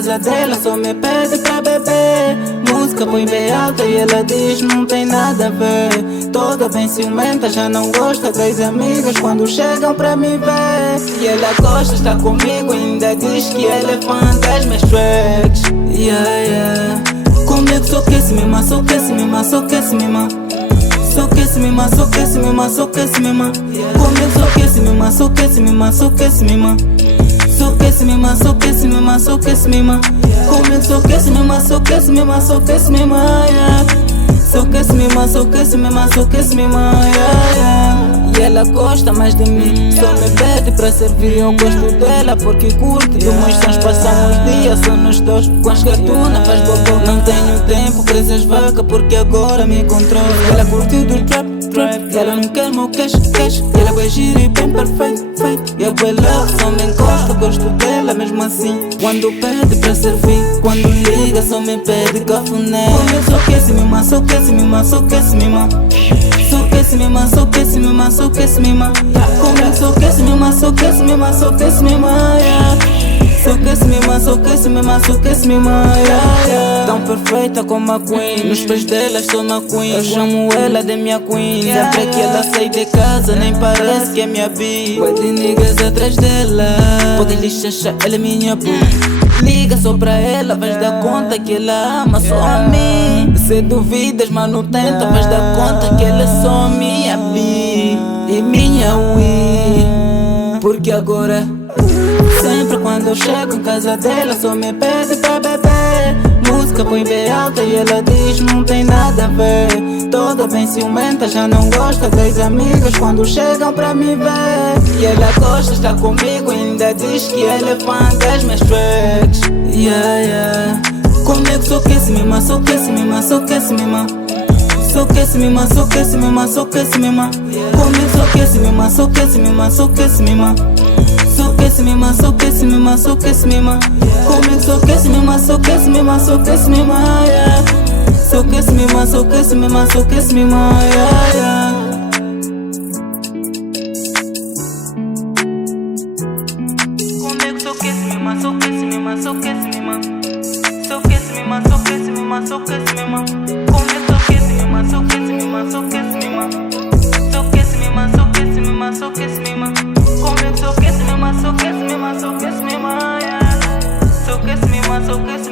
casa dela, só me pede pra beber. Música põe bem alta e ela diz não tem nada a ver. Toda bem ciumenta, já não gosta das amigas quando chegam pra me ver. E ela gosta, está comigo, ainda diz que ela é fã das minhas tracks. Yeah. Comigo só que se mima, só que se mima, só que se mima. Só que se mima, só que se mima, só que se mima. Comigo só que se mima, só que se mima, só que se mima. Só que se mima, só que se mima, só que se mima. Comigo só que se mima, só que se mima, só que se mima, yeah. Só que se mima, só que se mima, só que se mima, yeah. E ela gosta mais de mim, só me pede pra servir. Eu gosto dela porque curte. De umas sons passamos dias só nós dois. Com as gatunas faz bobô. Não tenho tempo pra essas vacas porque agora me controla. Ela curtiu do trap. Ela não quer meu cash. Ela vai girar e bem perfeito. E eu ela só me encosta, gosto dela mesmo assim. Quando pede pra servir, quando liga só me pede cafuné. Comigo só que se mima, só que se mima, só que se mima. Só que se mima, só que se mima, só que se mima. Comigo só que se mima, só que se mima, só que se mima, yeah. Só que se mima, só que se mima, só que se mima, yeah. Tão perfeita como a Queen, nos pés dela sou uma Queen. Eu chamo ela de minha Queen. Sempre que ela sai de casa nem parece que é minha bi. Vai de niggas atrás dela, podem lhe chachar, ela é minha boo. Liga só pra ela, vais dar conta que ela ama só a mim. Se duvidas, mano, tenta, vais dar conta que ela é só minha bi e minha Wii. Porque agora, sempre quando eu chego em casa dela, só me pede pra beber. Música põe bem alta e ela diz não tem nada a ver. Toda bem ciumenta, já não gosta das amigas quando chegam pra me ver. E ela gosta, está comigo, ainda diz que ela é fã das minhas tracks. Yeah. Comigo só que se mima, só que se mima, só que se mima. Só que se mima, só que se mima, só que se mima. Comigo só que se mima, só que se mima, só que se mima. Só que se mima, só que se mima, só que se mima. Comigo só que se mima, só que se mima, só que se mima, yeah. Só que se mima, só que se mima, só que se mima, yeah. Comigo só que se mima, só que se mima, só que se mima. Só que se mima, só que se mima, só que se mima. Comigo só que se mima, só que se mima, só que se mima. Só que se mima, só que se mima, só que se mima. Comigo só que se mima, só que se mima, só que se mima, yeah. Só que se mima, só que se